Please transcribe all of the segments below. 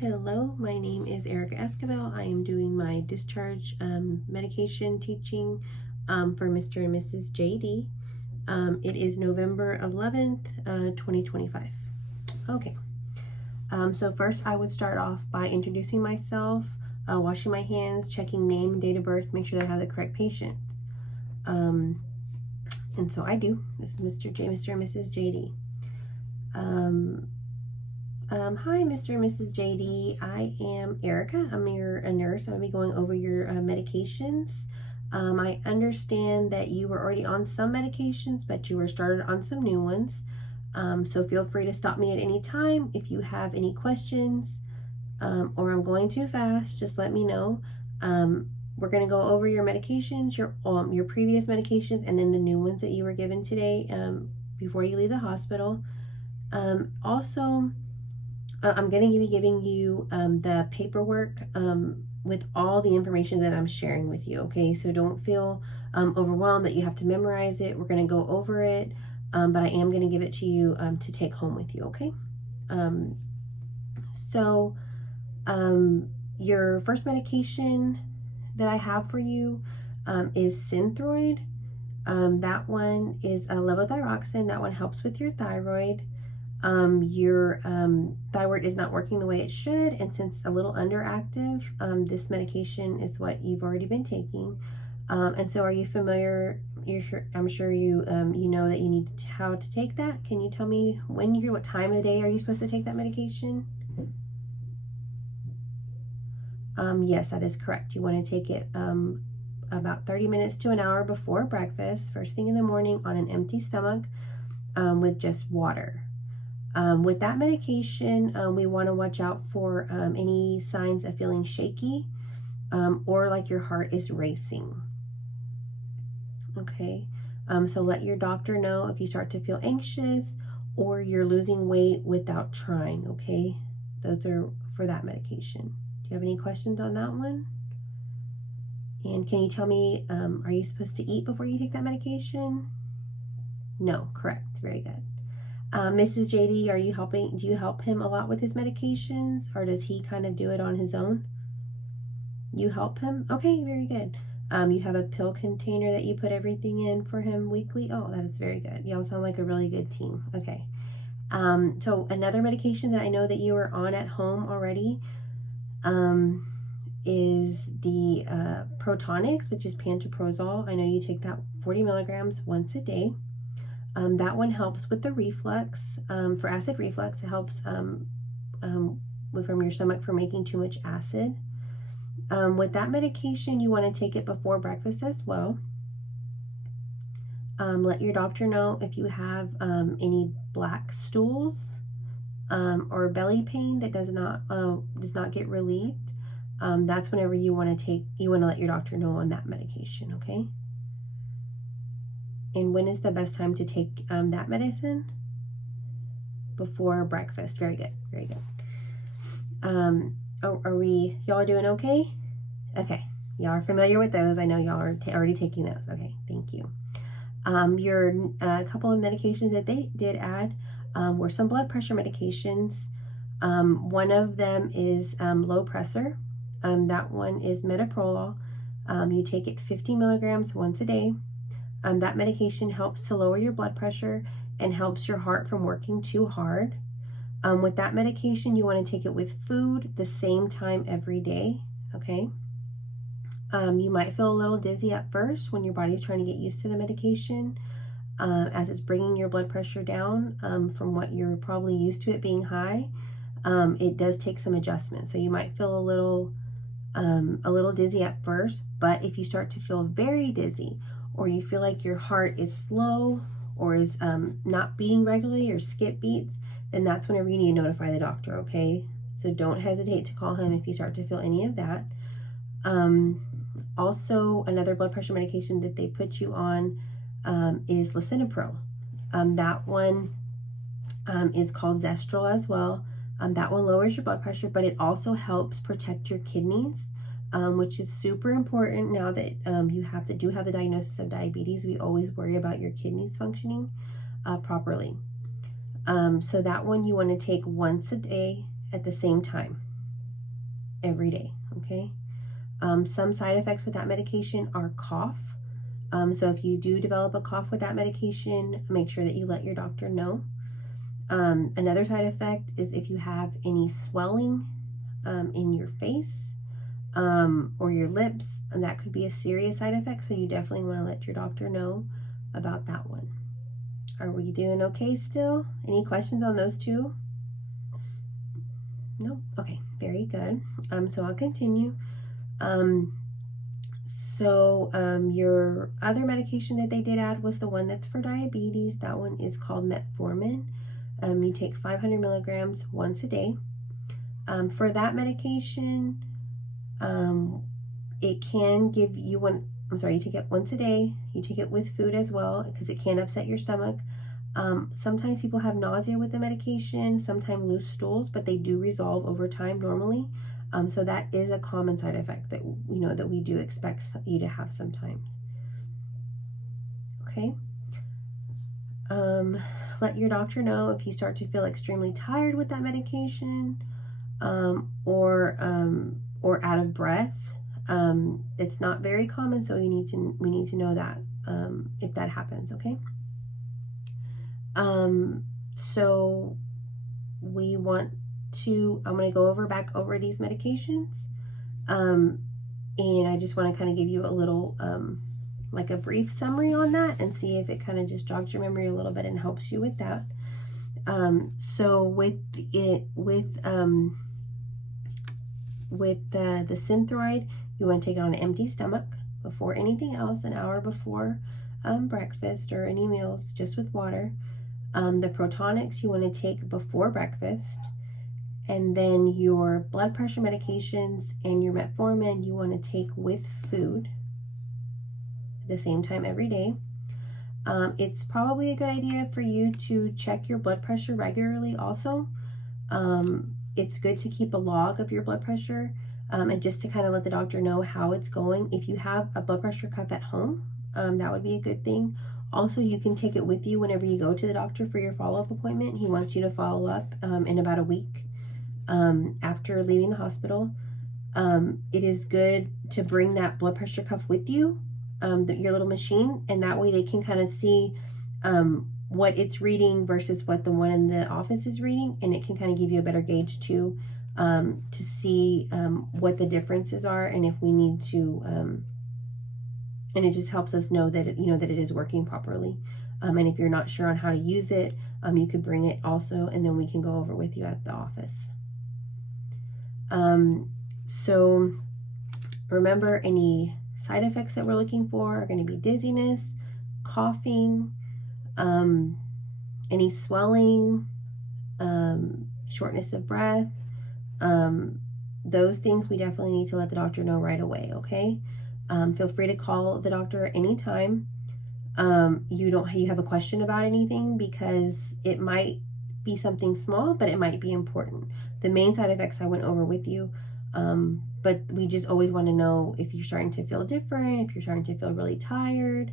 Hello, my name is Erica Esquivel. I am doing my discharge medication teaching for Mr. and Mrs. JD. It is November 11th, 2025. Okay, so first I would start off by introducing myself, washing my hands, checking name and date of birth, make sure that I have the correct patient. And so I do. This is Mr. and Mrs. JD. Hi, Mr. and Mrs. JD. I am Erica. I'm a nurse. I'm going to be going over your medications. I understand that you were already on some medications, but you were started on some new ones. So feel free to stop me at any time if you have any questions or I'm going too fast. Just let me know. We're going to go over your medications, your previous medications, and then the new ones that you were given today before you leave the hospital. Also, I'm going to be giving you the paperwork with all the information that I'm sharing with you, okay? So don't feel overwhelmed that you have to memorize it. We're going to go over it, but I am going to give it to you to take home with you, okay? Your first medication that I have for you is Synthroid. That one is a levothyroxine. That one helps with your thyroid. Your thyroid is not working the way it should, and since a little underactive, this medication is what you've already been taking. And so are you familiar? I'm sure you know that you need how to take that. Can you tell me what time of the day are you supposed to take that medication? Yes, that is correct. You want to take it about 30 minutes to an hour before breakfast, first thing in the morning on an empty stomach with just water. With that medication, we want to watch out for any signs of feeling shaky or like your heart is racing. Okay, so let your doctor know if you start to feel anxious or you're losing weight without trying, okay? Those are for that medication. Do you have any questions on that one? And can you tell me, are you supposed to eat before you take that medication? No, correct. Very good. Mrs. JD, do you help him a lot with his medications, or does he kind of do it on his own? You help him? Okay, very good. You have a pill container that you put everything in for him weekly? Oh, that is very good. Y'all sound like a really good team. Okay. So another medication that I know that you are on at home already is the Protonix, which is pantoprazole. I know you take that 40 milligrams once a day. That one helps with the reflux, for acid reflux. It helps from your stomach for making too much acid. With that medication, you want to take it before breakfast as well. Let your doctor know if you have any black stools or belly pain that does not get relieved. That's whenever you want to let your doctor know on that medication, okay? And when is the best time to take that medicine? Before breakfast. Very good. Very good. Y'all doing okay? Okay. Y'all are familiar with those. I know y'all are already taking those. Okay. Thank you. Your couple of medications that they did add were some blood pressure medications. One of them is low pressor. That one is metoprolol. You take it 50 milligrams once a day. That medication helps to lower your blood pressure and helps your heart from working too hard. With that medication, you want to take it with food the same time every day, okay? You might feel a little dizzy at first when your body's trying to get used to the medication as it's bringing your blood pressure down from what you're probably used to it being high. It does take some adjustment, so you might feel a little dizzy at first, but if you start to feel very dizzy or you feel like your heart is slow or is not beating regularly or skip beats, then that's whenever you need to notify the doctor, okay? So don't hesitate to call him if you start to feel any of that. Also, another blood pressure medication that they put you on is lisinopril. That one is called Zestrol as well. That one lowers your blood pressure, but it also helps protect your kidneys. Which is super important now that you do have the diagnosis of diabetes. We always worry about your kidneys functioning properly. So that one you want to take once a day at the same time. every day, okay? Some side effects with that medication are cough. So if you do develop a cough with that medication, make sure that you let your doctor know. Another side effect is if you have any swelling in your face or your lips, and that could be a serious side effect, so you definitely want to let your doctor know about that one. Are we doing okay still? Any questions on those two? No? Okay, very good. So I'll continue. Your other medication that they did add was the one that's for diabetes. That one is called metformin. You take 500 milligrams once a day. For that medication, it can give you you take it once a day. You take it with food as well because it can upset your stomach. Sometimes people have nausea with the medication, sometimes loose stools, but they do resolve over time normally. So that is a common side effect that that we do expect you to have sometimes. Okay. Let your doctor know if you start to feel extremely tired with that medication, or out of breath. It's not very common, so we need to know that if that happens. Okay. So we want to, I'm going to go back over these medications. And I just want to kind of give you a little, like a brief summary on that and see if it kind of just jogs your memory a little bit and helps you with that. So with the Synthroid, you want to take it on an empty stomach before anything else, an hour before breakfast or any meals, just with water. The Protonics you want to take before breakfast, and then your blood pressure medications and your metformin you want to take with food at the same time every day. It's probably a good idea for you to check your blood pressure regularly also. It's good to keep a log of your blood pressure, and just to kind of let the doctor know how it's going. If you have a blood pressure cuff at home, that would be a good thing. Also, you can take it with you whenever you go to the doctor for your follow-up appointment. He wants you to follow up in about a week after leaving the hospital. It is good to bring that blood pressure cuff with you, your little machine, and that way they can kind of see what it's reading versus what the one in the office is reading, and it can kind of give you a better gauge to see what the differences are, and if we need to, and it just helps us know that it is working properly. And if you're not sure on how to use it, you could bring it also, and then we can go over with you at the office. So remember, any side effects that we're looking for are going to be dizziness, coughing, any swelling, shortness of breath. Those things we definitely need to let the doctor know right away, okay? Feel free to call the doctor anytime you have a question about anything, because it might be something small, but it might be important. The main side effects I went over with you, but we just always want to know if you're starting to feel different, if you're starting to feel really tired.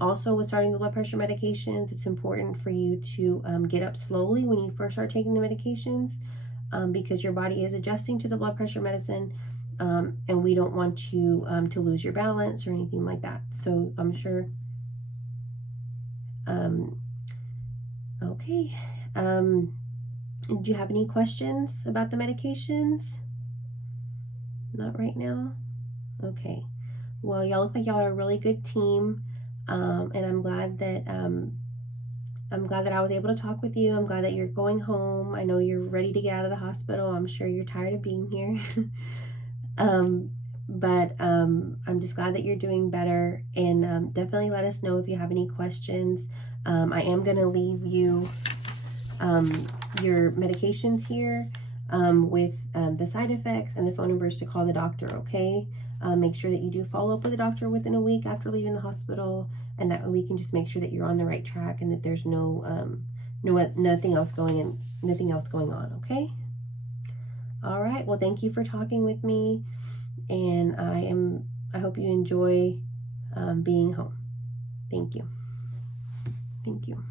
Also, with starting the blood pressure medications, it's important for you to get up slowly when you first start taking the medications, because your body is adjusting to the blood pressure medicine, and we don't want you to lose your balance or anything like that. So I'm sure. Okay. Do you have any questions about the medications? Not right now? Okay. Well, y'all look like y'all are a really good team, and I'm glad that I was able to talk with you. I'm glad that you're going home. I know you're ready to get out of the hospital. I'm sure you're tired of being here. But I'm just glad that you're doing better, and definitely let us know if you have any questions. I am going to leave you your medications here with the side effects and the phone numbers to call the doctor, okay? Make sure that you do follow up with the doctor within a week after leaving the hospital, and that way we can just make sure that you're on the right track and that there's nothing else going on, okay? All right, well, thank you for talking with me, and I hope you enjoy being home. Thank you. Thank you.